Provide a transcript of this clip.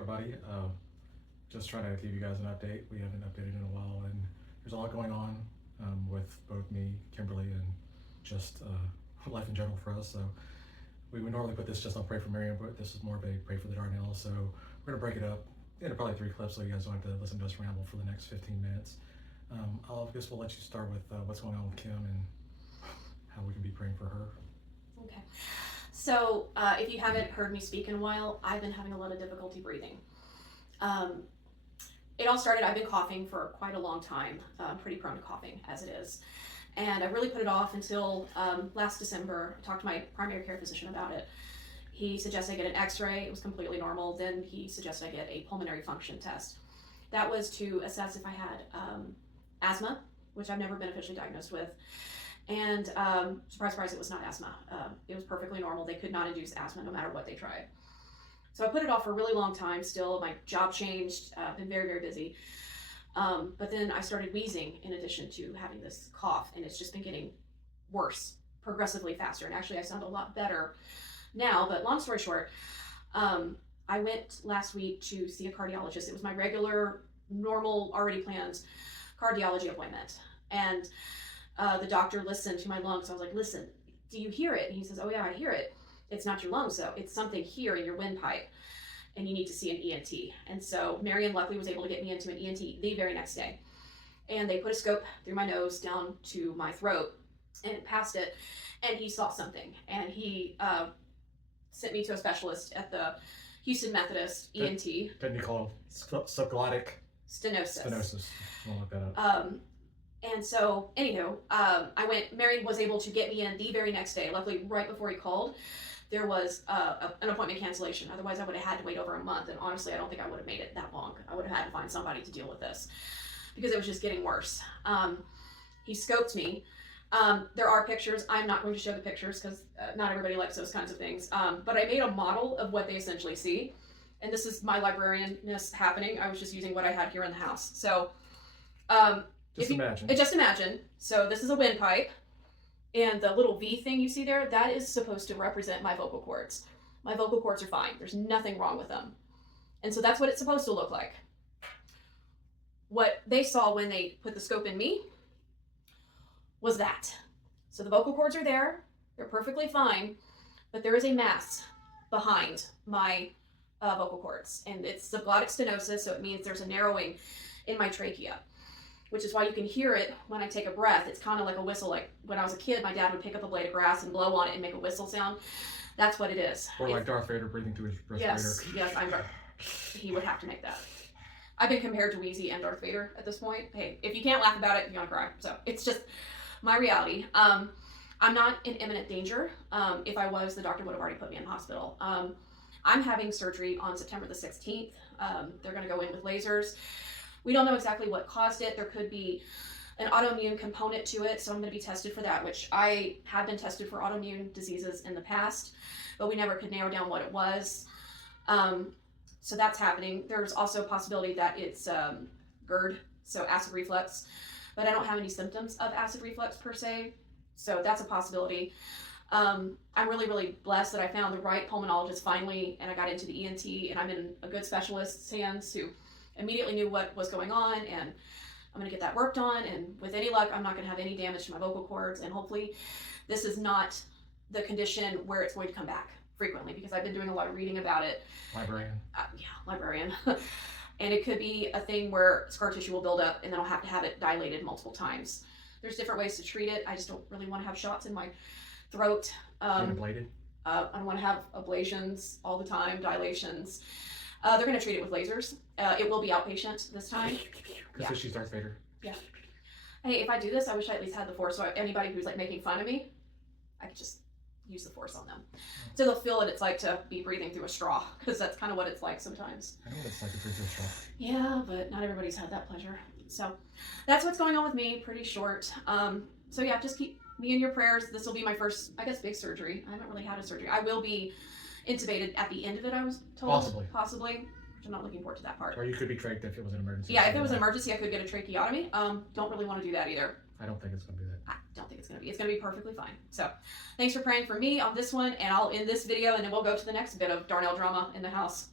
everybody. Just trying to give you guys an update. We haven't updated in a while, and there's a lot going on with both me, Kimberly, and just life in general for us. So we would normally put this just on Pray for Marion, but this is more of a Pray for the Darnells. So we're gonna break it up into probably 3 clips, so you guys don't have to listen to us ramble for the next 15 minutes. I guess we'll let you start with what's going on with Kim and how we can be praying for her. Okay. So if you haven't heard me speak in a while, I've been having a lot of difficulty breathing. It all started, I've been coughing for quite a long time. I'm pretty prone to coughing as it is. And I really put it off until last December. I talked to my primary care physician about it. He suggested I get an x-ray. It was completely normal. Then he suggested I get a pulmonary function test. That was to assess if I had asthma, which I've never been officially diagnosed with. And surprise, surprise, it was not asthma. It was perfectly normal. They could not induce asthma no matter what they tried. So I put it off for a really long time still. My job changed, been very, very busy. But then I started wheezing in addition to having this cough, and it's just been getting worse, progressively faster. And actually I sound a lot better now, but long story short, I went last week to see a cardiologist. It was my regular, normal, already planned cardiology appointment. And the doctor listened to my lungs. I was like, listen, do you hear it? And he says, oh yeah, I hear it. It's not your lungs though. It's something here in your windpipe, and you need to see an ENT. And so Marion luckily was able to get me into an ENT the very next day. And they put a scope through my nose down to my throat and past it. And he saw something. And he sent me to a specialist at the Houston Methodist ENT. Didn't you call it subglottic stenosis? Stenosis. I'll look that up. And so, anywho, I went, Marion was able to get me in the very next day. Luckily, right before he called, there was an appointment cancellation. Otherwise, I would have had to wait over a month. And honestly, I don't think I would have made it that long. I would have had to find somebody to deal with this because it was just getting worse. He scoped me. There are pictures. I'm not going to show the pictures because not everybody likes those kinds of things. But I made a model of what they essentially see. And this is my librarianness happening. I was just using what I had here in the house. So, just imagine. Just imagine. So this is a windpipe, and the little V thing you see there, that is supposed to represent my vocal cords. My vocal cords are fine. There's nothing wrong with them. And so that's what it's supposed to look like. What they saw when they put the scope in me was that. So the vocal cords are there. They're perfectly fine, but there is a mass behind my vocal cords, and it's subglottic stenosis, so it means there's a narrowing in my trachea, which is why you can hear it when I take a breath. It's kind of like a whistle. Like when I was a kid, my dad would pick up a blade of grass and blow on it and make a whistle sound. That's what it is. Or like Darth Vader breathing through his respirator. Yes, he would have to make that. I've been compared to Wheezy and Darth Vader at this point. Hey, if you can't laugh about it, you're gonna cry. So it's just my reality. I'm not in imminent danger. If I was, the doctor would have already put me in the hospital. I'm having surgery on September the 16th. They're gonna go in with lasers. We don't know exactly what caused it. There could be an autoimmune component to it, so I'm going to be tested for that, which I have been tested for autoimmune diseases in the past, but we never could narrow down what it was. So that's happening. There's also a possibility that it's GERD, so acid reflux, but I don't have any symptoms of acid reflux per se, so that's a possibility. I'm really, really blessed that I found the right pulmonologist finally, and I got into the ENT, and I'm in a good specialist's hands who immediately knew what was going on, and I'm gonna get that worked on, and with any luck, I'm not gonna have any damage to my vocal cords, and hopefully this is not the condition where it's going to come back frequently, because I've been doing a lot of reading about it. Librarian. Yeah, librarian. And it could be a thing where scar tissue will build up, and then I'll have to have it dilated multiple times. There's different ways to treat it. I just don't really want to have shots in my throat. Ablated? I don't want to have ablations all the time, dilations. They're going to treat it with lasers. It will be outpatient this time. Because she's Darth Vader. Yeah. Hey, if I do this, I wish I at least had the force. So anybody who's like making fun of me, I could just use the force on them. So they'll feel what it's like to be breathing through a straw, because that's kind of what it's like sometimes. I know what it's like to breathe through a straw. Yeah, but not everybody's had that pleasure. So that's what's going on with me. Pretty short. So yeah, just keep me in your prayers. This will be my first, I guess, big surgery. I haven't really had a surgery. I will be intubated at the end of it, I was told. Possibly. Which I'm not looking forward to that part. Or you could be trached if it was an emergency. Yeah, if it was an emergency, I could get a tracheotomy. Don't really want to do that either. I don't think it's going to be that. I don't think it's going to be. It's going to be perfectly fine. So thanks for praying for me on this one, and I'll end this video, and then we'll go to the next bit of Darnell drama in the house.